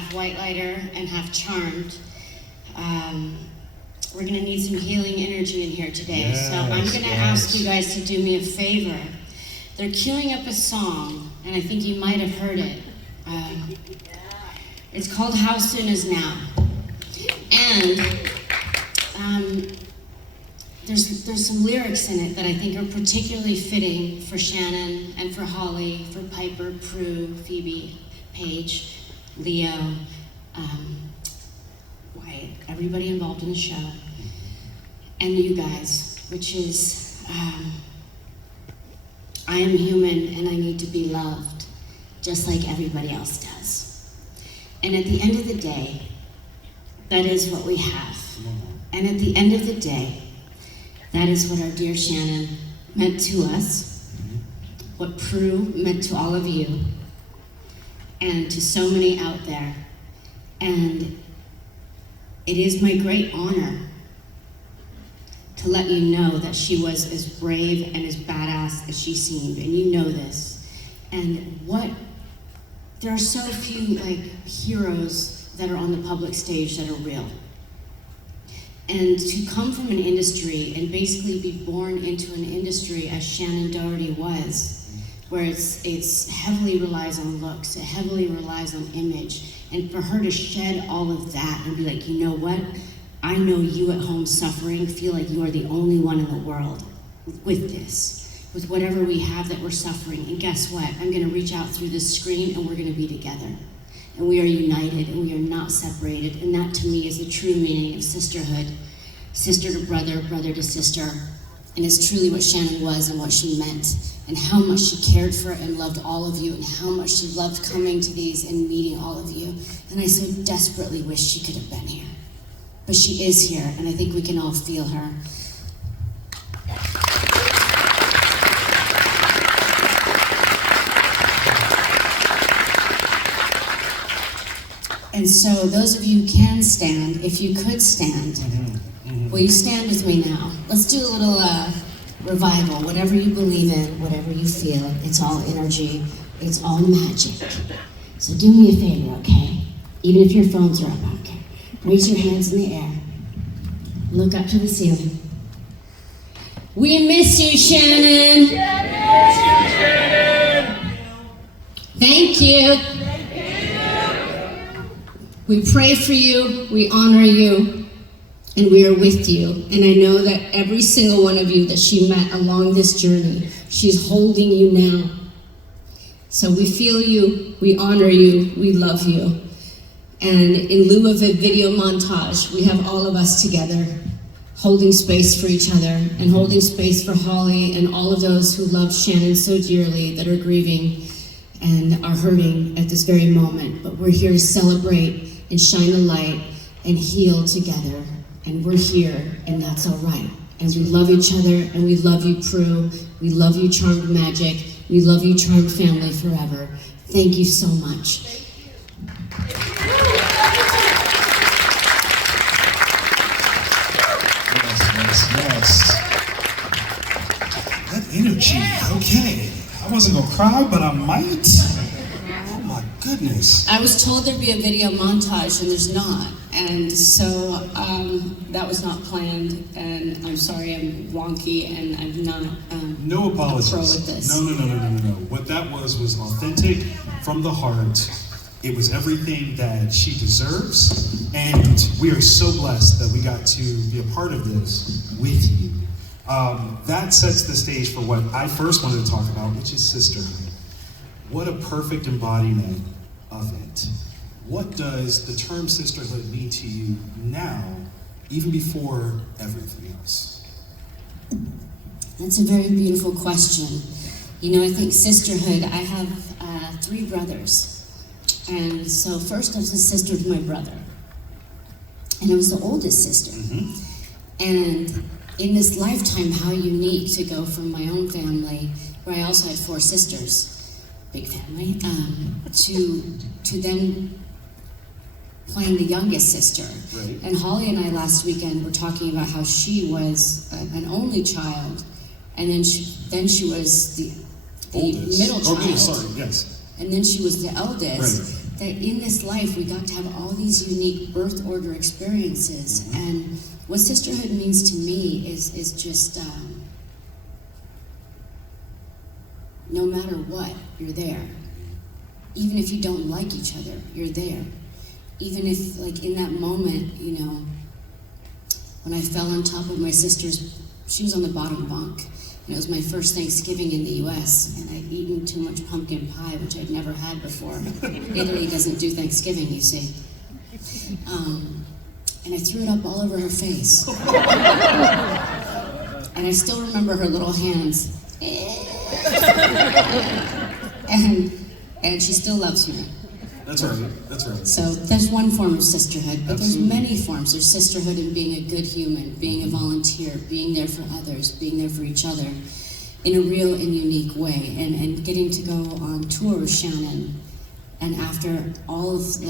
half white lighter and half charmed. We're gonna need some healing energy in here today. Yes, so I'm gonna ask you guys to do me a favor. They're queuing up a song, and I think you might have heard it. It's called How Soon Is Now. And there's some lyrics in it that I think are particularly fitting for Shannen and for Holly, for Piper, Prue, Phoebe, Paige, Leo, Wyatt, everybody involved in the show, and you guys, which is, I am human and I need to be loved, just like everybody else does. And at the end of the day, that is what we have. And at the end of the day, that is what our dear Shannen meant to us, what Prue meant to all of you, and to so many out there. And it is my great honor to let you know that she was as brave and as badass as she seemed, and you know this. And there are so few heroes that are on the public stage that are real. And to come from an industry and basically be born into an industry as Shannen Doherty was, where it's heavily relies on looks, it heavily relies on image, and for her to shed all of that and be like, you know what? I know you at home suffering feel like you are the only one in the world with this, with whatever we have that we're suffering. And guess what? I'm gonna reach out through this screen and we're gonna be together. And we are united and we are not separated. And that to me is the true meaning of sisterhood. Sister to brother, brother to sister. And it's truly what Shannen was and what she meant, and how much she cared for and loved all of you, and how much she loved coming to these and meeting all of you. And I so desperately wish she could have been here. But she is here, and I think we can all feel her. And so those of you who can stand, if you could stand, will you stand with me now? Let's do a little revival. Whatever you believe in, whatever you feel, it's all energy, it's all magic. So do me a favor, okay? Even if your phones are up, okay? Raise your hands in the air. Look up to the ceiling. We miss you, Shannen. Thank you. We pray for you, we honor you, and we are with you. And I know that every single one of you that she met along this journey, she's holding you now. So we feel you, we honor you, we love you. And in lieu of a video montage, we have all of us together, holding space for each other, and holding space for Holly and all of those who love Shannen so dearly, that are grieving and are hurting at this very moment. But we're here to celebrate and shine a light and heal together. And we're here, and that's all right. And we love each other, and we love you, Prue. We love you, Charmed Magic. We love you, Charmed Family, forever. Thank you so much. Yes. That energy, okay. I wasn't gonna cry, but I might. Oh my goodness. I was told there'd be a video montage, and there's not. And so that was not planned, and I'm sorry I'm wonky, and I'm not no apologies. A pro with this. No. What that was authentic from the heart. It was everything that she deserves, and we are so blessed that we got to be a part of this with you. That sets the stage for what I first wanted to talk about, which is sisterhood. What a perfect embodiment of it. What does the term sisterhood mean to you now, even before everything else? That's a very beautiful question. You know, I think sisterhood, I have 3 brothers. And so first I was a sister to my brother. And I was the oldest sister. And in this lifetime, how unique to go from my own family, where I also had 4 sisters, big family, to then playing the youngest sister. Right. And Holly and I last weekend were talking about how she was an only child, and then she was the middle child. Sorry, yes. And then she was the eldest. Right. that in this life we got to have all these unique birth order experiences. And what sisterhood means to me is just no matter what, you're there. Even if you don't like each other, you're there. Even if, like, in that moment, you know, when I fell on top of my sister's, she was on the bottom bunk. And it was my first Thanksgiving in the US, and I'd eaten too much pumpkin pie, which I'd never had before. Italy doesn't do Thanksgiving, you see. And I threw it up all over her face. And I still remember her little hands. And she still loves me. That's right, that's right. So there's one form of sisterhood, but Absolutely. there's many forms. There's sisterhood in being a good human, being a volunteer, being there for others, being there for each other in a real and unique way. And getting to go on tour with Shannen. And after all of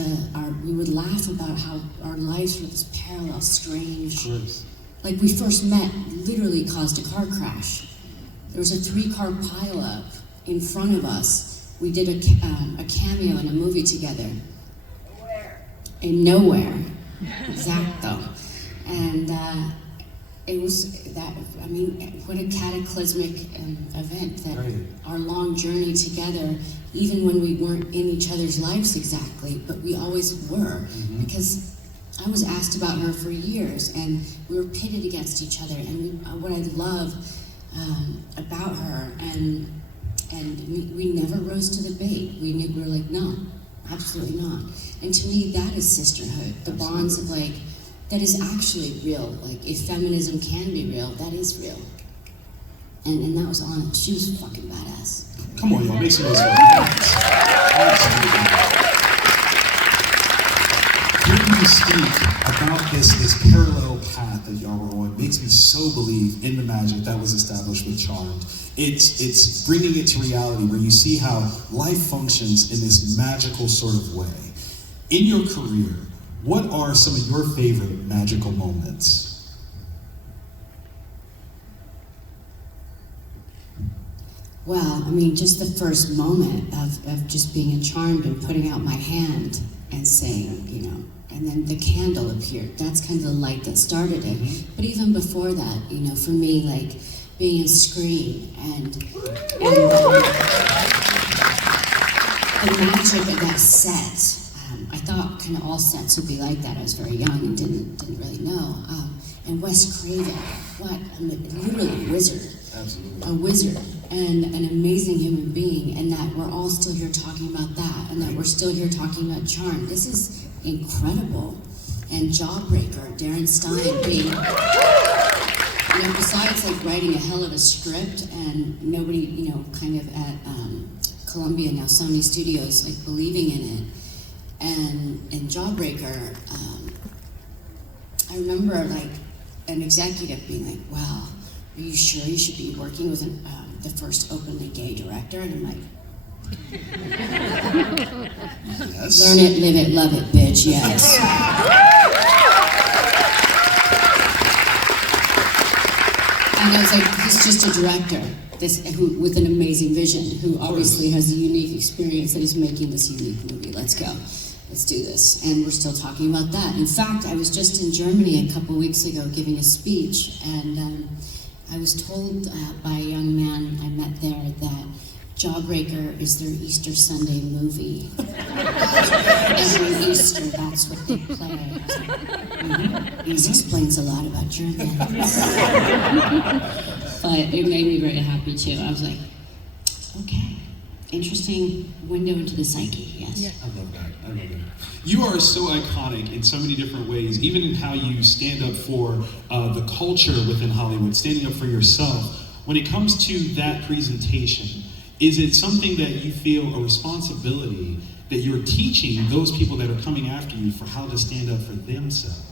we would laugh about how our lives were this parallel, strange. Of course. Like, we first met, literally caused a car crash. There was a 3-car pileup in front of us. We did a cameo in a movie together. Where? In nowhere. Exacto. And it was that, I mean, what a cataclysmic event, that Right. our long journey together, even when we weren't in each other's lives exactly, but we always were. Because I was asked about her for years, and we were pitted against each other. And what I love about her, and we never rose to the bait. We were like, no, absolutely not. And to me, that is sisterhood. The bonds of, like, that is actually real. Like, if feminism can be real, that is real. And that was on. She was fucking badass. Come on, y'all, make some noise for that. Absolutely. Hearing you speak about this parallel path that y'all were on makes me so believe in the magic that was established with Charmed. It's bringing it to reality, where you see how life functions in this magical sort of way. In your career, what are some of your favorite magical moments? Well, I mean, just the first moment of just being Charmed and putting out my hand and saying, you know, and then the candle appeared. That's kind of the light that started it. But even before that, you know, for me, like, being in Scream and the magic of that set. I thought kind of all sets would be like that. I was very young and didn't really know. And Wes Craven, what? Literally a wizard. Absolutely. A wizard and an amazing human being, and that we're all still here talking about that, and that we're still here talking about Charm. This is incredible. And Jawbreaker, Darren Stein being, you know, besides like writing a hell of a script, and nobody, you know, kind of at Columbia, now Sony Studios, like believing in it. And Jawbreaker, I remember like an executive being like, "Wow, are you sure you should be working with the first openly gay director?" And I'm like, Yes. "Learn it, live it, love it, bitch, yes." And I was like, he's just a director, who with an amazing vision, who obviously has a unique experience that is making this unique movie. Let's go. Let's do this. And we're still talking about that. In fact, I was just in Germany a couple weeks ago giving a speech, and I was told by a young man I met there that Jawbreaker is their Easter Sunday movie. Every Easter, that's what they play. I was like, This explains a lot about Germans. But it made me very happy too. I was like, okay, interesting window into the psyche, yes. I love that. I love that. You are so iconic in so many different ways, even in how you stand up for the culture within Hollywood, standing up for yourself. When it comes to that presentation, is it something that you feel a responsibility that you're teaching those people that are coming after you for how to stand up for themselves?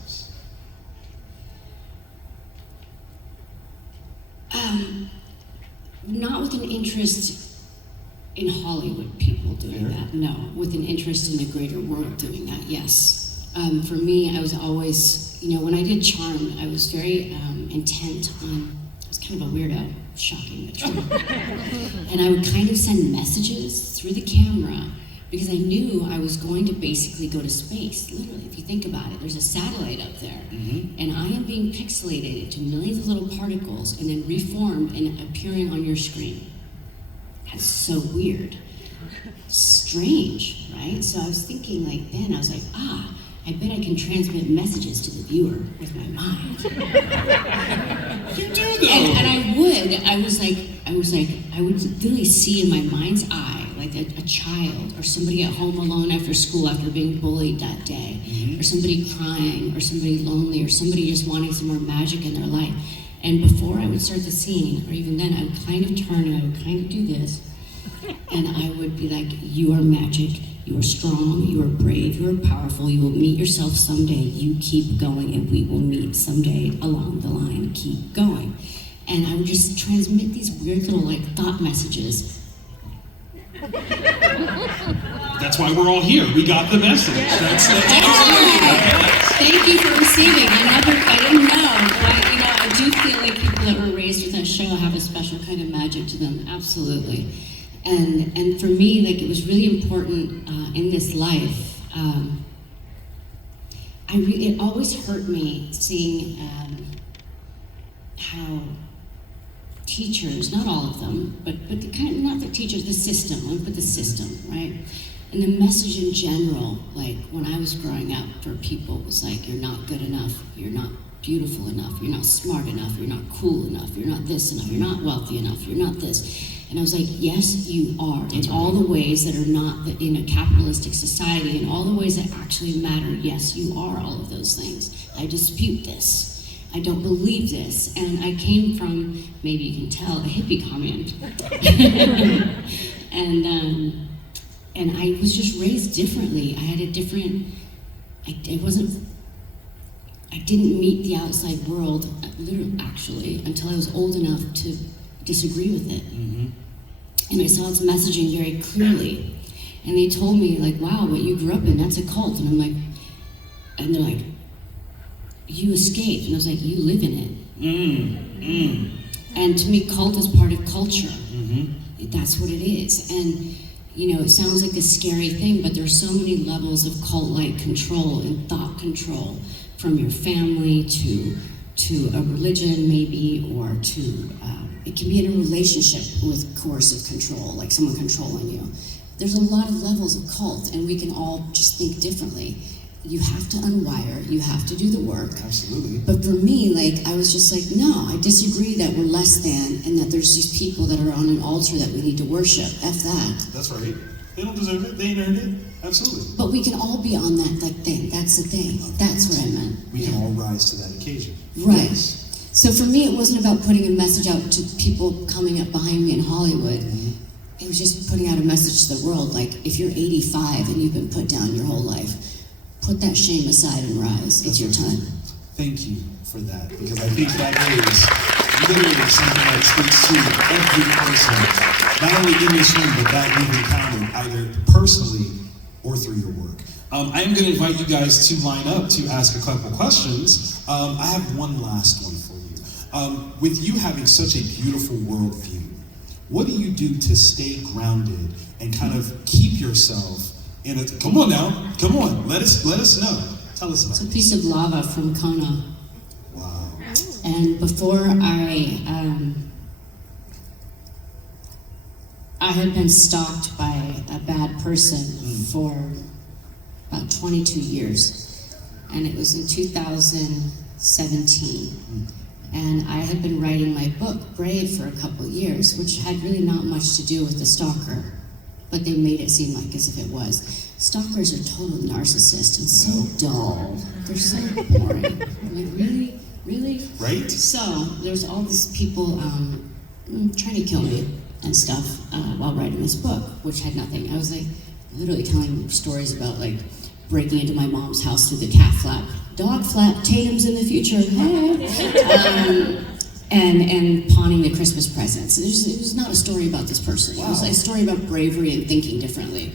Not with an interest in Hollywood people doing that, no. With an interest in the greater world doing that, yes. For me, I was always, you know, when I did Charm, I was very intent on, I was kind of a weirdo, shocking but true. And I would kind of send messages through the camera because I knew I was going to basically go to space, literally. If you think about it, there's a satellite up there, and I am being pixelated into millions of little particles and then reformed and appearing on your screen. That's so weird. Strange, right? So I was thinking like then, I was like, I bet I can transmit messages to the viewer with my mind. You do though. And I would literally see in my mind's eye, like a child or somebody at home alone after school after being bullied that day, or somebody crying, or somebody lonely, or somebody just wanting some more magic in their life. And before I would start the scene, or even then, I would kind of turn and I would kind of do this, and I would be like, you are magic, you are strong, you are brave, you are powerful, you will meet yourself someday, you keep going, and we will meet someday along the line, keep going. And I would just transmit these weird little like thought messages. That's why we're all here. We got the message. That's Thank you for receiving. I didn't know. I do feel like people that were raised with that show have a special kind of magic to them. Absolutely. And for me, like, it was really important in this life. It always hurt me seeing how teachers, not all of them, but the kind of, not the teachers, the system, let me put the system, right? And the message in general, like when I was growing up for people was like, you're not good enough, you're not beautiful enough, you're not smart enough, you're not cool enough, you're not this enough, you're not wealthy enough, you're not this. And I was like, yes, you are, in all the ways that are not in a capitalistic society, in all the ways that actually matter, yes, you are all of those things. I dispute this. I don't believe this. And I came from, maybe you can tell, a hippie commune. And I was just raised differently. I had a different, I didn't meet the outside world, literally, actually, until I was old enough to disagree with it. And I saw its messaging very clearly. And they told me, like, wow, what you grew up in, that's a cult. And I'm like, and they're like, you escaped. And I was like, you live in it. And to me, cult is part of culture. That's what it is. And, you know, it sounds like a scary thing, but there's so many levels of cult-like control and thought control, from your family to a religion maybe, or to, it can be in a relationship with coercive control, like someone controlling you. There's a lot of levels of cult, and we can all just think differently. You have to unwire, you have to do the work. Absolutely. But for me, like, I was just like, no, I disagree that we're less than, and that there's these people that are on an altar that we need to worship. F that. That's right. They don't deserve it. They ain't earned it. Absolutely. But we can all be on that like thing. That's the thing. That's what I meant. We can all rise to that occasion. Right. Yes. So for me, it wasn't about putting a message out to people coming up behind me in Hollywood. It was just putting out a message to the world, like, if you're 85 and you've been put down your whole life, put that shame aside and rise. It's your time. Thank you for that, because I think that is literally something that speaks to every person, not only in this room, but that we've encountered, either personally or through your work. I am going to invite you guys to line up to ask a couple questions. I have one last one for you. With you having such a beautiful worldview, what do you do to stay grounded and kind of keep yourself in a, come on now, come on, let us know. Tell us about it. It's a piece of lava from Kona. Wow. And before I had been stalked by a bad person for about 22 years. And it was in 2017. And I had been writing my book, Brave, for a couple of years, which had really not much to do with the stalker, but they made it seem like as if it was. Stalkers are total narcissists and so dull. They're so boring. I'm like, really? Really? Right? So there's all these people trying to kill me and stuff while writing this book, which had nothing. I was like literally telling stories about like breaking into my mom's house through the cat flap. Dog flap, Tatum's in the future. Hey. and pawning the Christmas presents. It was not a story about this person. Wow. It was a story about bravery and thinking differently,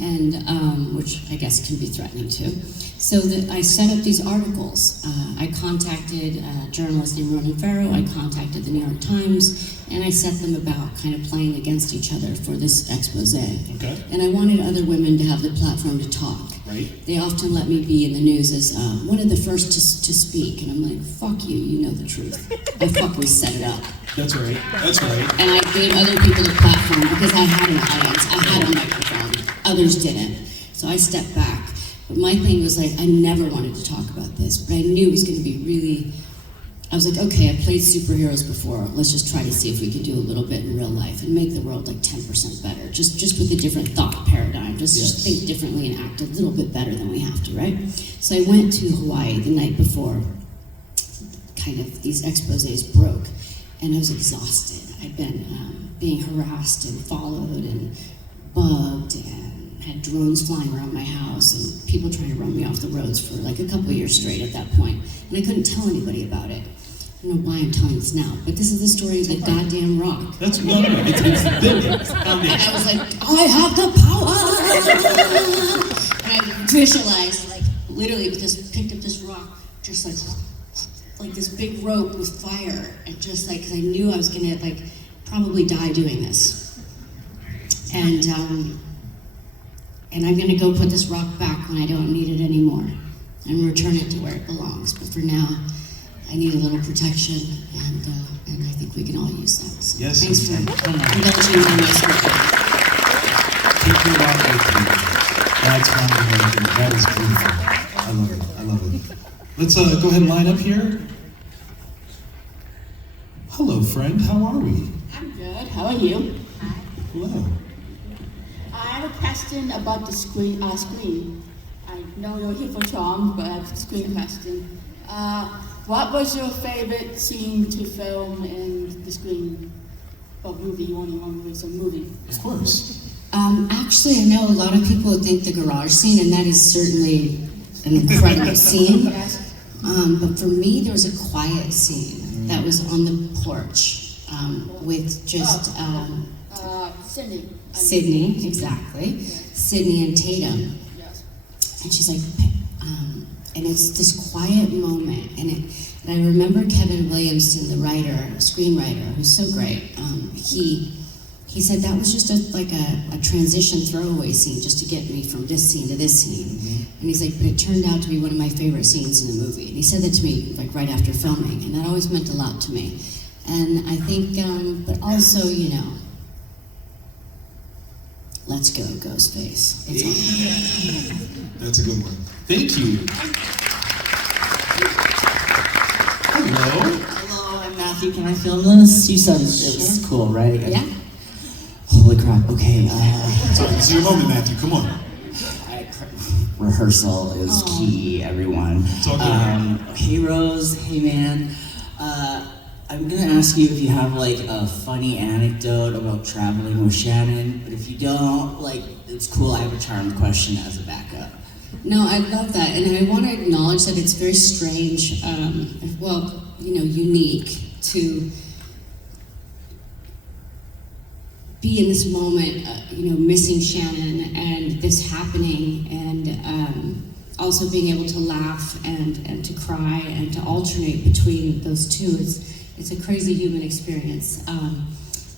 and which I guess can be threatening too. So I set up these articles. I contacted a journalist named Ronan Farrow. I contacted the New York Times, and I set them about kind of playing against each other for this expose. Okay. And I wanted other women to have the platform to talk. Right. They often let me be in the news as one of the first to speak, and I'm like, fuck you, you know the truth. I fucking set it up. That's right. That's right. And I gave other people the platform because I had an audience, I had a microphone. Others didn't. So I stepped back. But my thing was like, I never wanted to talk about this, but I knew it was going to be really, I was like, okay, I played superheroes before. Let's just try to see if we can do a little bit in real life and make the world like 10% better. Just with a different thought paradigm. Just think differently and act a little bit better than we have to, right? So I went to Hawaii the night before kind of these exposés broke, and I was exhausted. I'd been being harassed and followed and bugged and had drones flying around my house and people trying to run me off the roads for like a couple of years straight at that point. And I couldn't tell anybody about it. I don't know why I'm telling this now, but this is the story of the goddamn rock. That's no. It's the building. It's the And foundation. I was like, I have the power! And I visualized, like, literally just picked up this rock, just like this big rope with fire, and just like, because I knew I was gonna like probably die doing this. And I'm gonna go put this rock back when I don't need it anymore and return it to where it belongs. But for now, I need a little protection, and I think we can all use that. So Yes. thanks for indulging in my story. Keep your rock with you. That's wonderful. That is beautiful. I love it. I love it. Let's go ahead and line up here. Hello, friend. How are we? I'm good. How are you? Hello. I have a question about the screen. I know you're here for Charm, but I have a screen question. What was your favorite scene to film in the screen? Or movie? You want to make some movie? Of course. Actually, I know a lot of people think the garage scene, and that is certainly an incredible scene. Yes. But for me, there was a quiet scene that was on the porch with just Sydney. Sydney, exactly. Yes. Sydney and Tatum. Yes. And she's like, and it's this quiet moment, and I remember Kevin Williamson, the writer, screenwriter, who's so great. He said that was just a transition throwaway scene just to get me from this scene to this scene. And he's like, but it turned out to be one of my favorite scenes in the movie. And he said that to me like right after filming, and that always meant a lot to me. And I think, but also, you know, let's go, Ghostface. It's on. That's a good one. Thank you. Hello. Hello, I'm Matthew. Can I film this? You said it was cool, right? Yeah? Holy crap. Okay. It's your moment, Matthew. Come on. Rehearsal is key, everyone. It's all good. Hey, Rose. Hey, man. I'm gonna ask you if you have like a funny anecdote about traveling with Shannen, but if you don't, like, it's cool. I have a charm question as a backup. No, I love that, and I want to acknowledge that it's very strange, well, you know, unique to be in this moment, you know, missing Shannen and this happening, and also being able to laugh and to cry and to alternate between those two. It's a crazy human experience.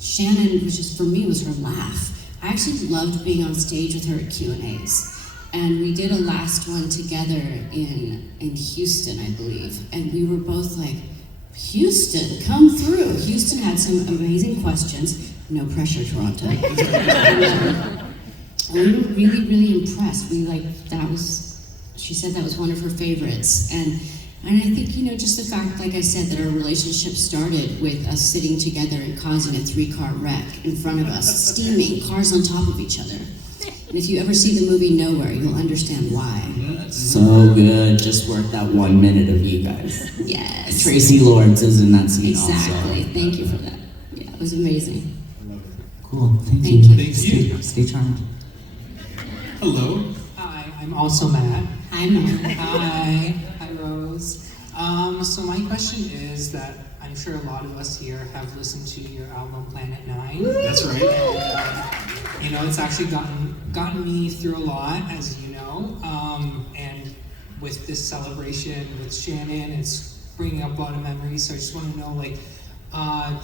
Shannen was just, for me, was her laugh. I actually loved being on stage with her at Q&As. And we did a last one together in Houston, I believe. And we were both like, Houston, come through. Houston had some amazing questions. No pressure, Toronto. And we were really, really impressed. She said that was one of her favorites. And I think, you know, just the fact, like I said, that our relationship started with us sitting together and causing a 3-car wreck in front of us, steaming, cars on top of each other. And if you ever see the movie Nowhere, you'll understand why. So good. Just work that 1 minute of you guys. Yes. Tracy Lords is in that scene Exactly. also. Thank you for that. Yeah, it was amazing. Cool. Thank Thank you. you. Thank you. Stay charmed. Hello. Hi, I'm also Matt. Hi, Matt. Hi, Rose. So my question is that I'm sure a lot of us here have listened to your album Planet 9. That's right. You know, it's actually gotten me through a lot, as you know. And with this celebration with Shannen, it's bringing up a lot of memories. So I just want to know, like,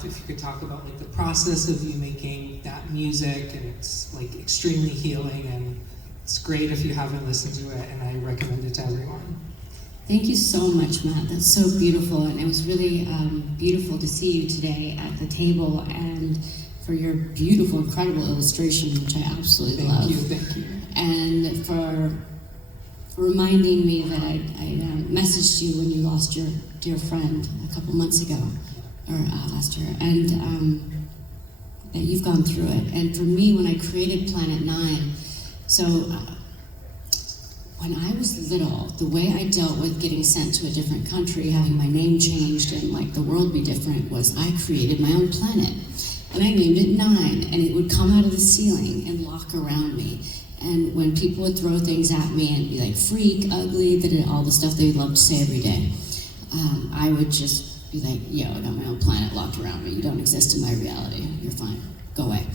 if you could talk about like the process of you making that music, and it's like extremely healing, and it's great if you haven't listened to it, and I recommend it to everyone. Thank you so much, Matt. That's so beautiful, and it was really beautiful to see you today at the table, and for your beautiful, incredible illustration, which I absolutely love. Thank you. And for reminding me that I messaged you when you lost your dear friend a couple months ago, or last year, and that you've gone through it. And for me, when I created Planet 9, so when I was little, the way I dealt with getting sent to a different country, having my name changed, and like the world be different, was I created my own planet. And I named it 9, and it would come out of the ceiling and lock around me. And when people would throw things at me and be like, freak, ugly, all the stuff they love to say every day, I would just be like, yo, I got my own planet locked around me. You don't exist in my reality. You're fine. Go away.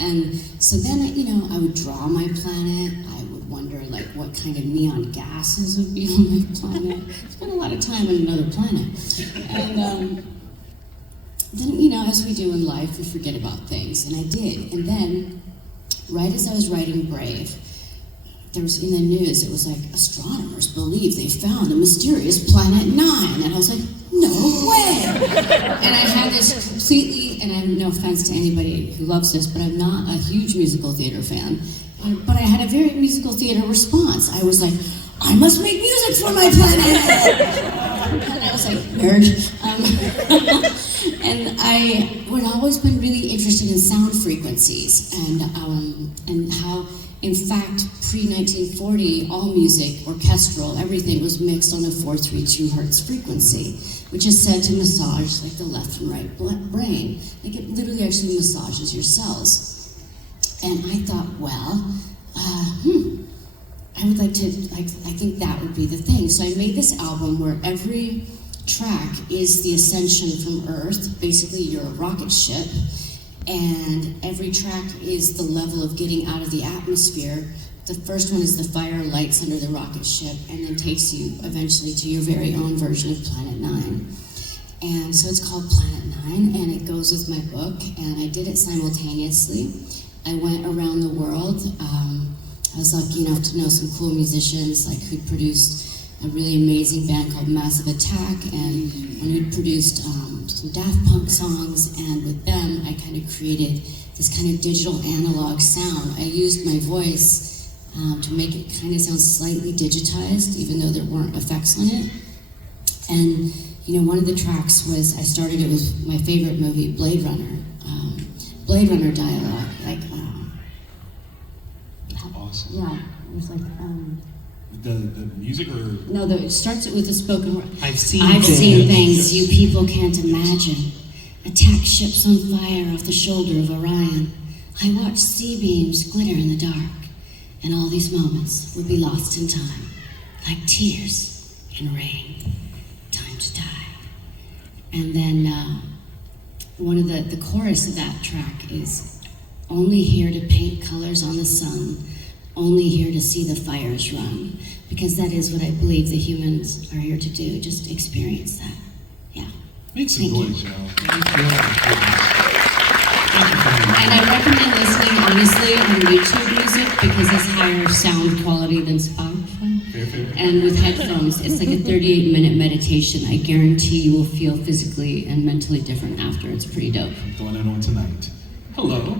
And so then, I would draw my planet. I would wonder, like, what kind of neon gases would be on my planet. Spend a lot of time on another planet. And then, as we do in life, we forget about things. And I did. And then, right as I was writing Brave, there was in the news, it was like, astronomers believe they found a mysterious Planet 9. And I was like, no way! And I had this completely, and I'm no offense to anybody who loves this, but I'm not a huge musical theater fan. But I had a very musical theater response. I was like, I must make music for my planet! And I was like, nerd. And I would always been really interested in sound frequencies, and how, in fact, pre-1940, all music, orchestral, everything was mixed on a 432 hertz frequency, which is said to massage like the left and right brain. Like it literally actually massages your cells. And I thought, well, I would like to, I think that would be the thing. So I made this album where every track is the ascension from Earth. Basically, you're a rocket ship, and every track is the level of getting out of the atmosphere. The first one is the fire lights under the rocket ship, and then takes you eventually to your very own version of Planet 9. And so it's called Planet 9, and it goes with my book, and I did it simultaneously. I went around the world. I was lucky enough to know some cool musicians, like who'd produced a really amazing band called Massive Attack, and who'd produced some Daft Punk songs, and with them I kind of created this kind of digital analog sound. I used my voice to make it kind of sound slightly digitized, even though there weren't effects on it. And one of the tracks was, I started it with my favorite movie, Blade Runner. Blade Runner dialogue, like, That's awesome. yeah, it was like, The music or? no, it starts with the spoken word. I've seen things you people can't imagine. Attack ships on fire off the shoulder of Orion. I watch sea beams glitter in the dark, and all these moments would be lost in time, like tears in rain. Time to die. And then one of the chorus of that track is, only here to paint colors on the sun, only here to see the fires run, because that is what I believe the humans are here to do, just experience that. Yeah. Make some Thank you. noise, y'all. And I recommend listening, honestly, on YouTube music, because it's higher sound quality than Spotify. Fair. And with headphones, it's like a 38-minute meditation. I guarantee you will feel physically and mentally different after. It's pretty dope. Throwing it on tonight. Hello.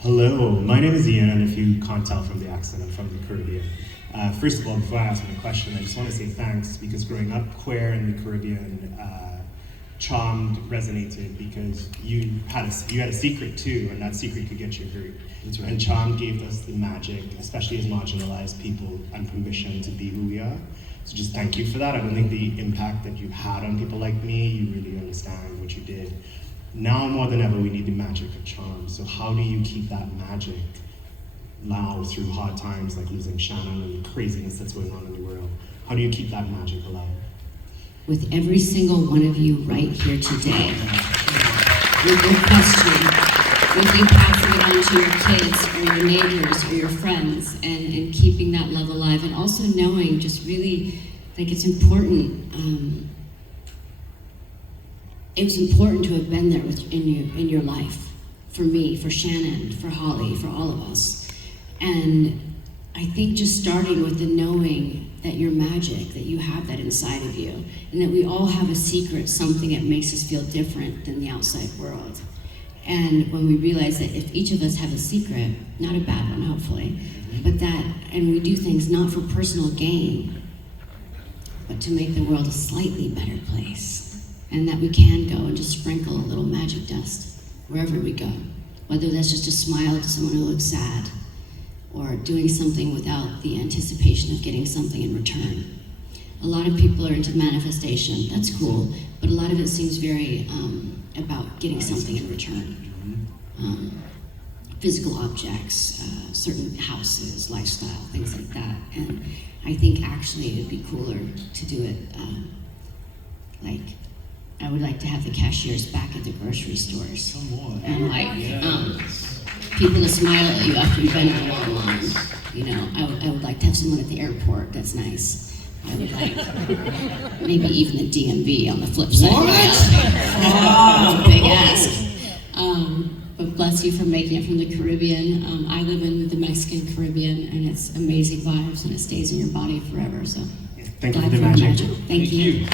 Hello, my name is Ian, and if you can't tell from the accent, I'm from the Caribbean. First of all, before I ask my question, I just want to say thanks, because growing up queer in the Caribbean, Charmed resonated because you had a secret too, and that secret could get you hurt. That's right. And Charmed gave us the magic, especially as marginalized people, and permission to be who we are. So just thank you for that. I don't think the impact that you had on people like me, you really understand what you did. Now more than ever, we need the magic of Charm. So how do you keep that magic now through hard times like losing Shannen and the craziness that's going on in the world? How do you keep that magic alive? with every single one of you right here today. With your question, with you passing it on to your kids or your neighbors or your friends, and keeping that love alive, and also knowing just really, like, it's important. It was important to have been there in your life, for me, for Shannen, for Holly, for all of us. And I think just starting with the knowing that you're magic, that you have that inside of you, and that we all have a secret, something that makes us feel different than the outside world. And when we realize that if each of us have a secret, not a bad one, hopefully, but that, and we do things not for personal gain, but to make the world a slightly better place. And that we can go and just sprinkle a little magic dust wherever we go. Whether that's just a smile to someone who looks sad, or doing something without the anticipation of getting something in return. A lot of people are into manifestation, that's cool, but a lot of it seems very about getting something in return. Physical objects, certain houses, lifestyle, things like that. And I think actually it would be cooler to do it like, I would like to have the cashiers back at the grocery stores. Come on. And like, people to smile at you after you've been in a long line. You know, I would like to have someone at the airport that's nice. I would like, maybe even the DMV on the flip side. Oh, big ask. But bless you for making it from the Caribbean. I live in the Mexican Caribbean, and it's amazing vibes, and it stays in your body forever. So, Thank you for glad the for magic. magic. Thank you.